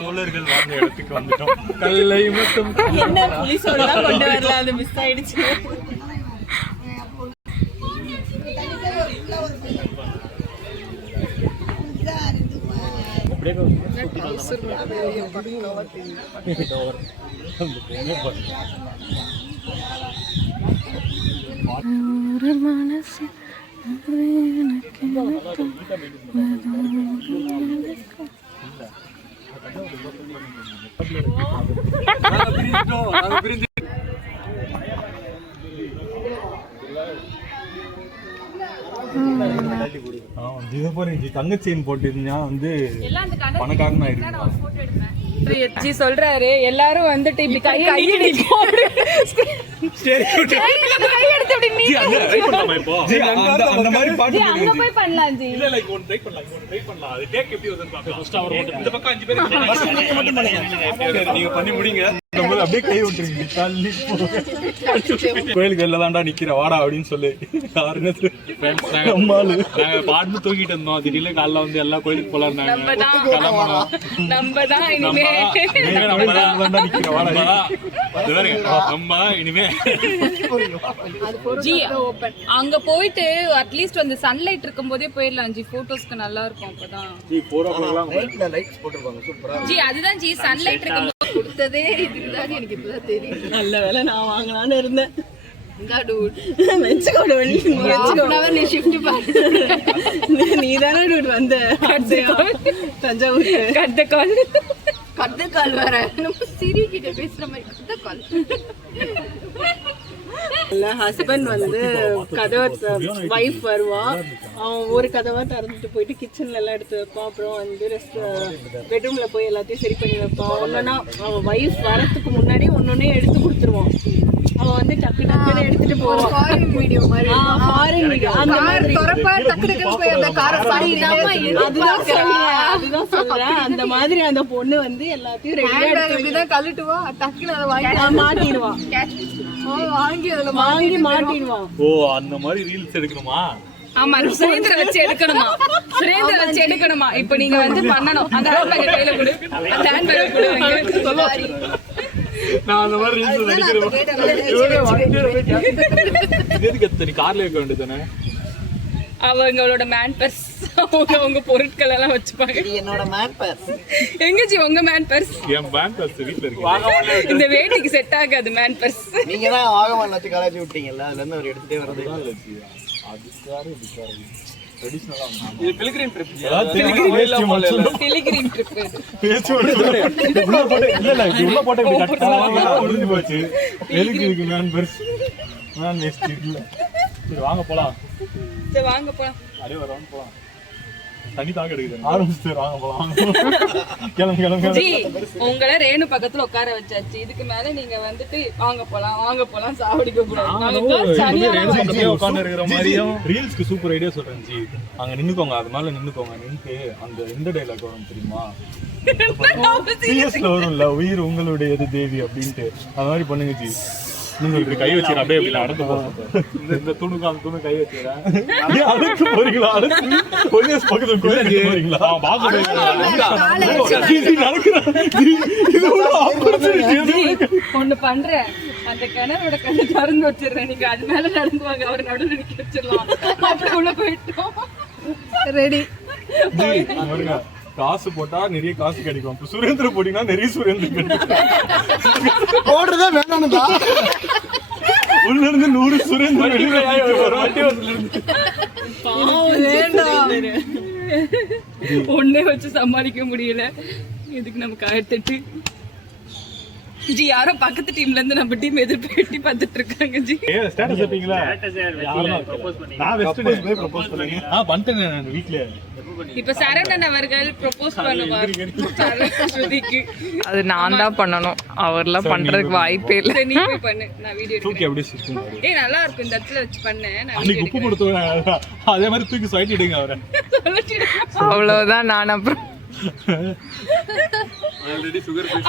சோழர்கள் வாழ்ந்த இடத்துக்கு வந்துட்டோம். கல்லை மட்டும் என்ன புலி சொல்லலாம் கொண்டு வரல, அது மிஸ் ஆயிடுச்சு. மனசு தங்க செயின் போட்டிருந்தா வந்து பணக்காரன் ஆயிடுச்சு சொல்றாரு. எல்லாரும் வந்துட்டு இப்படி கையெடுத்து அப்படியே கை விட்டுருங்க. கோயிலுக்கு வெளில தாண்டா நிக்கிற வாடா அப்படின்னு சொல்லி பாட்டு தூக்கிட்டு இருந்தோம். திடீர்னு காலைல வந்து எல்லா கோயிலுக்கு போலாம். அங்க போயிட்டு அட்லீஸ்ட் வந்து சன்லைட் இருக்கும் போதே போயிடலாம் ஜி. போட்டோஸ்க்கு நல்லா இருக்கும். அப்பதான் ஜி அதுதான் ஜி சன்லைட் இருக்கும் கொடுத்ததே இதுதான். எனக்கு இப்பதான் தெரியும். நல்ல வேலை நான் வாங்கலான்னு இருந்தேன். நீதானே வந்த தஞ்சாவூர் கட்டக்கால் வேற சிரி கிட்ட பேசுற மாதிரி. ஹஸ்பண்ட் வந்து கதவை வைஃப் வருவா, அவன் ஒரு கதவா திறந்துட்டு போயிட்டு கிச்சன்ல எல்லாம் எடுத்து வைப்பான். அப்புறம் வந்து பெட்ரூம்ல போய் எல்லாத்தையும் சரி பண்ணி வைப்பான். ஒன்னொன்னா அவன் வைஃப் வரத்துக்கு முன்னாடி ஒன்னொன்னே எடுத்து கொடுத்துருவான். அவன் வந்து டக்கு டக்குன்னு எடுத்துட்டு போவான். ஃபாரின் வீடியோ மாதிரி. ஃபாரின் வீடியோ அந்த மாதிரி டக்கு டக்குன்னு போய் அந்த காரை அதுதான் சொல்றேன். அந்த மாதிரி அந்த பொண்ணு வந்து எல்லாத்தையும் ரெடியா எடுத்து கழட்டுவா, டக்குன்னு அதை வாங்கி மாட்டிடுவான். வாங்கி மாட்டிடுவான். ஓ அந்த மாதிரி ரீல்ஸ் எடுக்கணுமா? ஆமா, சுரேந்திர வச்சு எடுக்கணுமா? சுரேந்திர வச்சு எடுக்கணுமா? இப்ப நீங்க வந்து பண்ணணும். அந்த ஹேண்ட்பேக் கையில கொடு, அந்த ஹேண்ட்பேக் கொடு. நான் அந்த மாதிரி ரீல்ஸ் நடிக்கிறேன். எதுக்கு கார்ல வைக்க வேண்டியதானே? அவங்களோட மேன் பர்ஸ், அவங்க பொருட்கள் எல்லாம் வச்சுப்பாங்க. என்னோட மேன் பர்ஸ் எங்க ஜி உங்க மேன் பர்ஸ்? என் மேன் பர்ஸ் வீட்ல இருக்கு. இந்த வேட்டிக்கு செட் ஆகாது மேன் பர்ஸ். நீங்க தான் ஆகமன் வச்சு காலேஜ் விட்டீங்கல்ல, அதுல இருந்து அவர் எடுத்துட்டே வரது. அதுக்காரு ட்ரெடிஷனலா இது பிலிகிரிம் ட்ரிப். பிலிகிரிம் ட்ரிப். பேச்சு உள்ள போட்டு இல்ல உள்ள போட்டு இப்படி கட்டா முடிஞ்சு போச்சு. எதுக்கு இருக்கு மேன் பர்ஸ்? நான் நெக்ஸ்ட் இல்ல. சரி வாங்க போலாம். சரி வாங்க போலாம். அடே வரோம் போலாம். தண்ணி தாங்க எடுக்குது. ஆரம்பிச்சு வாங்க போலாம். கிளம்பு. ஜி உங்களை ரேணு பக்கத்துல உட்கார வச்சாச்சு. இதுக்கு மேல நீங்க வந்துட்டு வாங்க போலாம் சாவடிக்க கூடாது. உட்கார்ந்து இருக்கிற மாதிரியும் ரீல்ஸ்க்கு சூப்பர் ஐடியா சொல்றேன் ஜி. அங்க நின்னுக்கோங்க, அது மேல நின்னுக்கோங்க. நின்று அந்த இந்த டைலாக் வரும் தெரியுமா? வரும்ல, உயிர் உங்களுடையது தேவி அப்படின்ட்டு அது மாதிரி பண்ணுங்க ஜி. நீங்க இப்படி கை வச்சுக்கிறேன், அப்படியே இப்படி நடந்து போறோம். இந்த துணுக்கு அந்த துணு கை வச்சுக்கிறேன். அடுத்து போறீங்களா? அடுத்து போலீஸ் பக்கத்துல போறீங்களா? ஒண்ணு பண்றேன், அந்த கிணறோட கண்ணு திறந்து வச்சிடுறேன். நீங்க அது மேல நடந்து வாங்க, அவர் நடுவில் நிக்க வச்சிடலாம். அப்படி உள்ள போயிட்டோம். ரெடி. காசு போட்டா நிறைய காசு கிடைக்கும். இப்ப சுரேந்திர போட்டீங்கன்னா நிறைய சுரேந்திர கிடைக்கும். போடுறதே வேணாம்டா. உள்ள இருந்து 100 சுரேந்திர ஒன்னே வச்சு சமாளிக்க முடியல. இதுக்கு நமக்கு 1008 ஜி. யாரோ பக்கத்து டீம்ல இருந்து நம்ம டீம் எதிர்ப்பு பார்த்துட்டு இருக்காங்க ஜி. ஸ்டேட்டஸ் வைப்பீங்களா? நான் வெஸ்ட் போய் ப்ரோபோஸ் பண்ணேன். பண்ணிட்டேன் வீட்ல. இப்ப சரவணன் அவர்கள் ப்ரோபோஸ் பண்ணுவார் ஸ்ருதிக்கு. அது நான் தான் பண்ணணும், அவர்லாம் பண்றதுக்கு வாய்ப்பே இல்ல. நீ போய் பண்ணு, நான் வீடியோ தூக்கி அப்படியே சுத்துங்க. நல்லா இருக்கும் இந்த இடத்துல வச்சு பண்ணு. அன்னைக்கு உப்பு கொடுத்து அதே மாதிரி தூக்கி சைட்டிடுங்க அவரை. அவ்வளவுதான். நான் அப்புறம்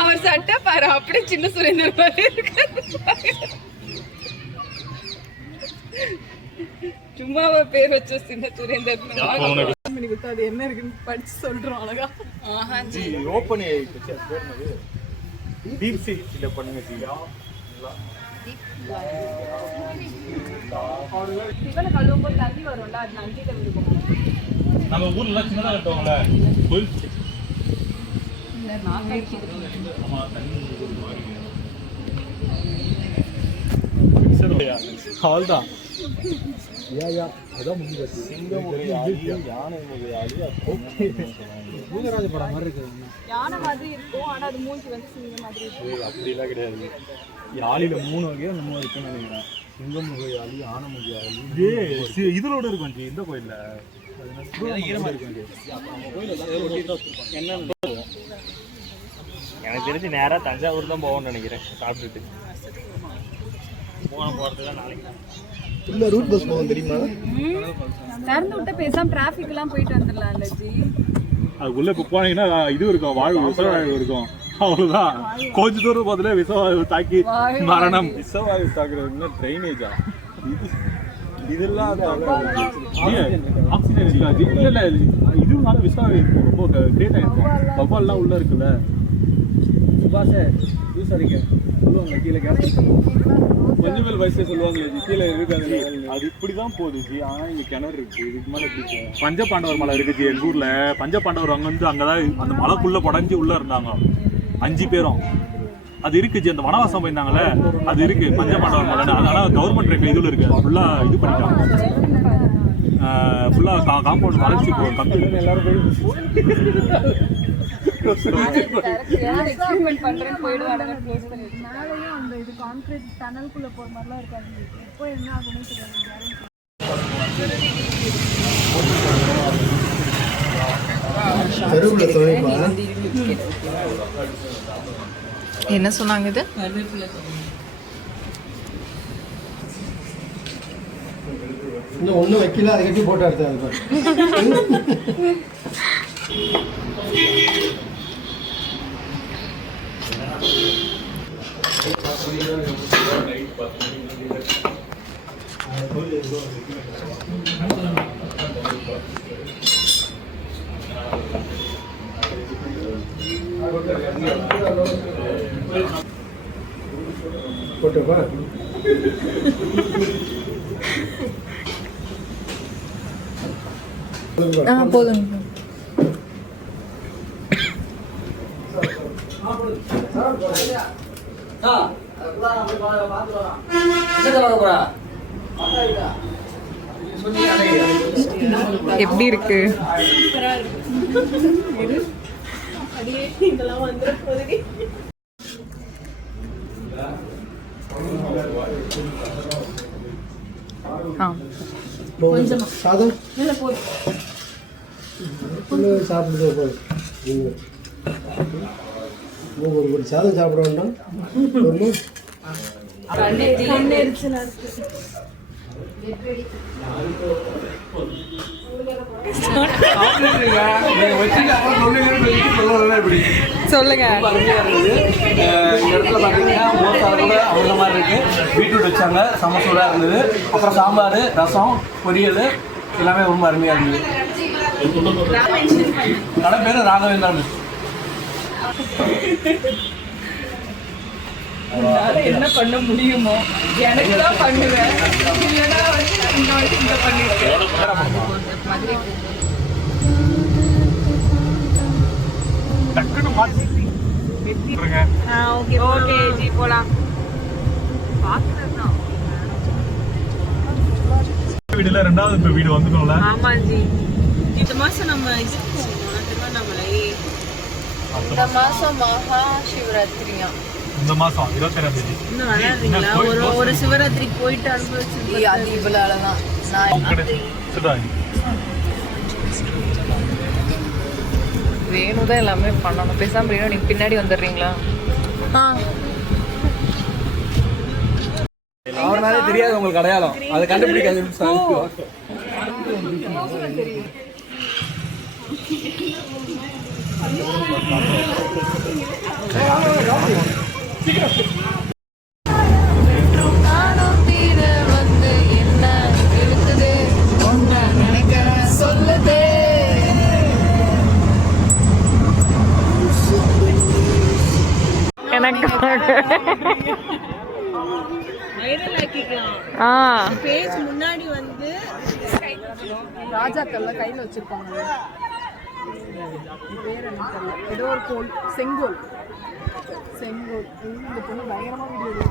அவர் சட்டை பாரு, அப்படியே சின்ன சுரேந்தர் மாதிரி இருக்கு. சும்மா பேர் வச்ச சின்ன சுரேந்தர் அது என்ன இருக்குன்னு படிச்சு சொல்றோம் அழகா. ஜி ஓப்பன் ஏஐ பத்தி அது பேர் என்னது? டீப் சி இத பண்ணுங்க ஜி. இவனை கழுவும்போது தண்ணி வரும்ல, அது நஞ்சி தண்ணி இருக்கும். நம்ம ஊர்ல சின்னதா கட்டுவாங்கல புல் ஆமா தண்ணி அவ்வளோதான். அதான் முடிஞ்சது. பூதராஜ படம் மாதிரி இருக்கு. யானை மாதிரி இருக்கும், ஆனா அது மூஞ்சி வந்து சிங்கம் மாதிரி இருக்கும். அப்படிலாம் கிடையாது. யாழில 3 வகையா நம்ம இருக்குன்னு நினைக்கிறேன். சிங்கமுக யாழி, ஆனமுக யாழி. இதோட இருக்கும் ஜி இந்த கோயில்ல. எனக்கு தெரிஞ்சு நேரா தஞ்சாவூர் தான் போவோம்னு நினைக்கிறேன் சாப்பிட்டுட்டு. போறதுல நாளைக்கு இல்ல ரூட் பஸ் போவோம் தெரியுமா? திறந்து விட்டு பேசாம டிராஃபிக் எல்லாம் போயிட்டு வந்துடலாம்ல ஜி. அதுக்குள்ள இப்போ போனீங்கன்னா இது இருக்கும், விஷவாயு இருக்கும். அவ்வளவுதான். கொஞ்ச தூரம் போதுல விஷவாயு தாக்கி மரணம். விஷவாயு தாக்குறதுன்னா ட்ரைனேஜா இதெல்லாம் ஆக்சிஜன் இல்ல இல்ல இதுனால விஷவாயு இருக்கும். ரொம்ப கிரேட்டா இருக்கும். பப்பால்லாம் உள்ள இருக்குல்ல. சுபாஷே ஜூஸ் அடிக்க சொல்லுவாங்க கீழே கொஞ்சம் மேல் வயசே சொல்லுவாங்களே கீழே இருக்காது. அது இப்படிதான் போகுது ஜி. ஆனா இங்க கிணறு இருக்கு. இதுக்கு மேல பஞ்சபாண்டவர் மலை இருக்கு ஜி. எங்க ஊர்ல பஞ்சபாண்டவர் அங்க வந்து அங்கதான் அந்த மலைக்குள்ள படைஞ்சு உள்ள இருந்தாங்க 5 பேரும். அது இருக்கு ஜி. அந்த வனவாசம் போயிருந்தாங்கல்ல அது இருக்கு பஞ்சபாண்டவர் மலை. அதனால கவர்மெண்ட் ரெக்க இதுல இருக்கு. ஃபுல்லா இது பண்ணிட்டாங்க. ஃபுல்லா காம்பவுண்ட் வளர்ச்சி கம்மி. எல்லாரும் எக்ஸ்பெரிமென்ட் பண்றேன்னு போயிடுவாங்க. க்ளோஸ் பண்ணிட்டு மேலயும் அந்த இது கான்கிரீட் டனலுக்குள்ள போற மாதிரிலாம் இருக்காது. எப்போ என்ன ஆகும்னு தெரியாது. என்ன சொன்னாங்க இது? இன்னும் ஒன்றும் வைக்கல, அதை கட்டி போட்டோ எடுத்தாங்க. போட்டோப்பா போதும். எப்படி இருக்கு? இதெல்லாம் வந்துட போகுது. சாதம் சாப்பிடுறது ஒரு சாதம் சாப்பிட வேண்டாம். சொல்லுங்க. இடத்துல பார்த்தீங்கன்னா மோர் சாதம் கூட அவ்வளோ மாதிரி இருக்கு. பீட்ரூட் வச்சாங்க, சமசூடாக இருந்தது. அப்புறம் சாம்பார், ரசம், பொரியல் எல்லாமே ரொம்ப அருமையாக இருந்தது. கடை பேர் ராகவேந்திரன். என்ன பண்ண முடியுமோ எனக்கு தான் பண்ணுவேன். இல்லைன்னா வந்து பண்ணிருக்கேன். ஓகே ஜி போலாம். வீடுல 2வது வீடு வந்துட்டோம்ல. ஆமா ஜி. இந்த மாசம் நம்ம இதுக்கு போகணும் திருவண்ணாமலை. இந்த மாசம் மகா சிவராத்திரியா? இந்த மாசம் 22ஆம் தேதி. இன்னும் வராதீங்களா? ஒரு சிவராத்திரிக்கு போயிட்டு அனுபவிச்சு அது இவ்வளவுதான். வேணுதான் எல்லாமே பண்ணணும். பேசாம வேணும் நீங்க பின்னாடி வந்துடுறீங்களா? அவனாலே தெரியாது உங்களுக்கு அடையாளம், அதை கண்டுபிடிக்காது. வைரல் ஆக்கிக்கலாம். ஆ பேஜ் முன்னாடி வந்து ராஜாக்கள்ல கையில வச்சிருப்பாங்க. பேர் என்ன தெரியல, ஏதோ ஒரு கோல், செங்கோல். இந்த பொண்ணு பயங்கரமா வீடியோ